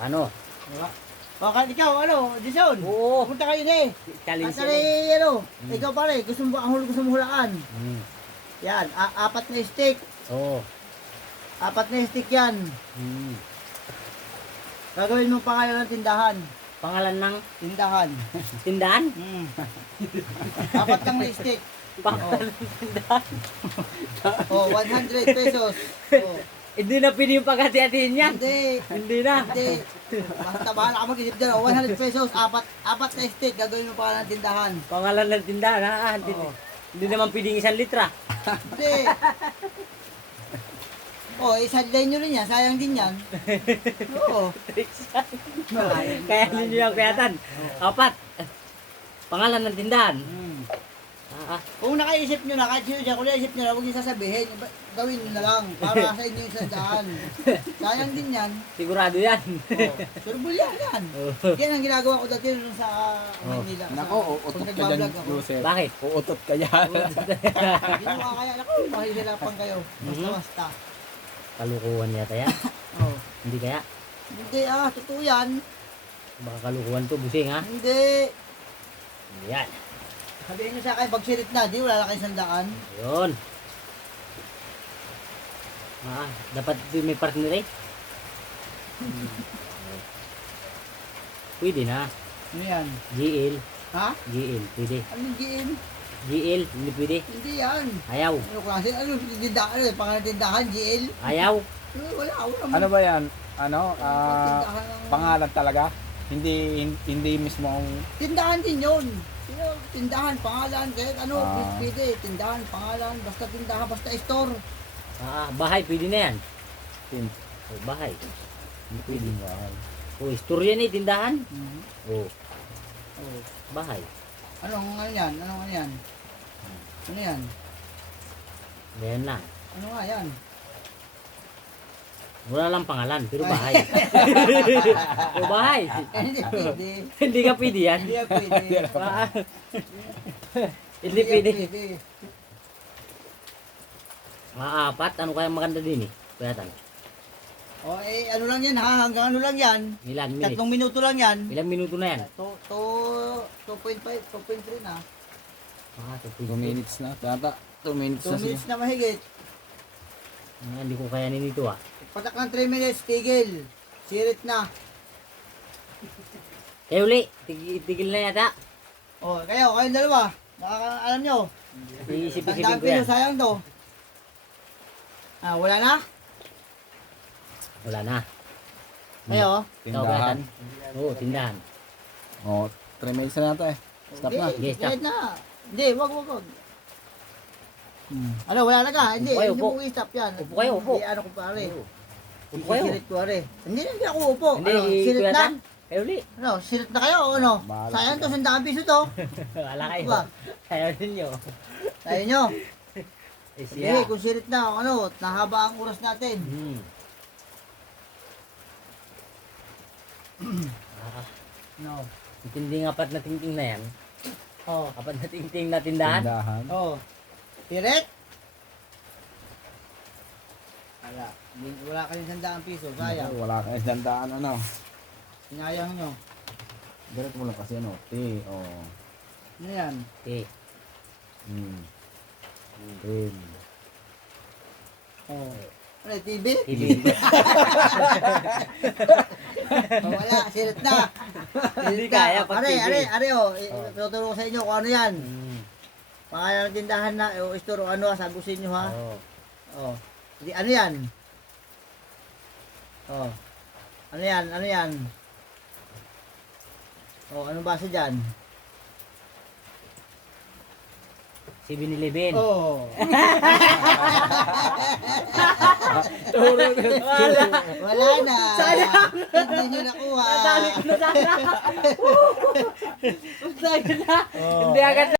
Paano? Diba? O, ikaw, ano, Jason? Oo. Pupunta kayo na eh. Challenge At yan eh. ano, Mm. ikaw pare, gusto mo hulaan. Mm. Yan, apat na stick. Oo. Apat na stick yan. Mm. Gagawin mo pangalan ng tindahan. Pangalan ng Tindahan. tindahan? Mm. Apat lang na stick. Pangalan ng tindahan? O, 100 pesos. O, Hindi na pwede yung pagkati-hatiin yan. hindi. Hindi na. Hindi. Basta bahala ka mag-isip dyan. O, 100 pesos. Apat na stick. Gagawin mo pangalan ng tindahan. Pangalan ng tindahan ha. Hindi, Oo. hindi naman pwedeng 1 litra. Hindi. O, isadlay nyo rin yan. Sayang din yan. Oo. Kaya ninyo yung kayatan. Apat. Pangalan ng tindahan. Mm. Oh. Kung nakaisip nyo na, kahit sino dyan, kung naisip nyo na, huwag yung sasabihin. Gawin nyo na lang. Para sa inyo yung sandaan. Sayang din yan. Sigurado yan. Oh, surbol yan. Oh. Yan ang ginagawa ko dati nung sa Manila. Nako, uutot ka dyan, Joseph. Bakit? Uutot ka yan. Ginawa kaya, naku, mahihirapan kayo. Basta-basta. Kalukuhan yata yan. Oh. Hindi kaya? Hindi totoo yan. Baka kalukuhan to, busing ha? Hindi. Yan. Sabihin nyo sa akin, pag sirit na, di wala na kayong sandaan. Yun. Dapat may partner eh. Pwede na. Ano yan? GL. Ha? GL, pwede. Anong giin? GL, hindi pwede. Hindi yan. Ayaw. Ano klase? Ano tindahan? Ano, pangalan tindahan? GL? Ayaw. Wala, ako naman. Ano ba yan? Ano? Tindahan ng... Pangalan talaga? Hindi mismo ang... Tindahan din yun. Tindahan, pangalan, kahit ano, Ah. pwede. Tindahan, pangalan, basta tindahan, basta store. Bahay, pwede na yan. Tin- Oh, bahay. Hindi pwede. Wow. Oh, store yan eh, tindahan. Oh, Oh. bahay. Anong ano yan? Anong ano yan? Ano yan? Ganyan lang. Ano nga yan? Wala lang pangalan, pero bahay. Oh, bahay. Hindi pwede. Hindi ka pwede yan. Hindi pwede. Hindi pwede. pwede. Apat, ano kaya maganda din eh? Kuyatan. O ano lang yan ha? Hanggang ano lang yan? Ilan minutes? 3 minuto lang yan. Ilang minuto na yan? 2.5, 2.3 na. 2 minutes na. Tata, 2 minutes 2 na siya. minutes na mahigit. Hindi ko kayanin ito ah. Patak ng 3 minutes, tigil. Sirit na. Kaya uli, tigil na yata. O, kayong dalawa. Alam nyo. Iisip-isipin Tandaan ko yan. pilo, sayang to. Wala na? Wala na. Kayo? Ikaw kuyatan? Oo, tindahan. Oh, 3 minutes na nato eh. Stop na. Sige, stop. Kahit na. Hindi, wag. Ano, wala na ka? Hindi, Upo kayo, hindi upo. mo i-stop yan. Upo kayo, upo. Hindi, ano ko pare. Upo kayo. Sirit ko pare. Hindi ako upo. Hindi, Ano, sirit na? kuyatan. Kaya uli. Ano, sirit na kayo o ano? Bahala Sayang to, ka. 100 piso to. Wala kayo. Diba? Kaya ninyo. Tayo nyo. Eh Hindi, siya. kung sirit na, ano, nahaba ang oras natin. No. Intindi ng apat na tingting na yan. Oh. Apat na tingting na tindahan. Tindahan. Oh. Sirit? Wala kayong 100 piso, sayang. Wala kang isdandaan ano. Sinayang nyo. Diret mo lang kasi ano. T. Oh. Ano yan? Okay. Tin. Oh. Ano, TV? TV. Oh, wala, sirit na. Hindi kaya pag TV. Are, tuturo ko sa inyo kung ano yan. Pangalan ng tindahan na, o store o ano, sagusin nyo ha. Oo. Oh. Di, ano yan? Oh. Ano yan? Oh, anong basa dyan? 7-Eleven. Oh. Wala na. Sayang. Hindi nyo nakuha. Nadali ko na sana. Sayang na. Hindi agad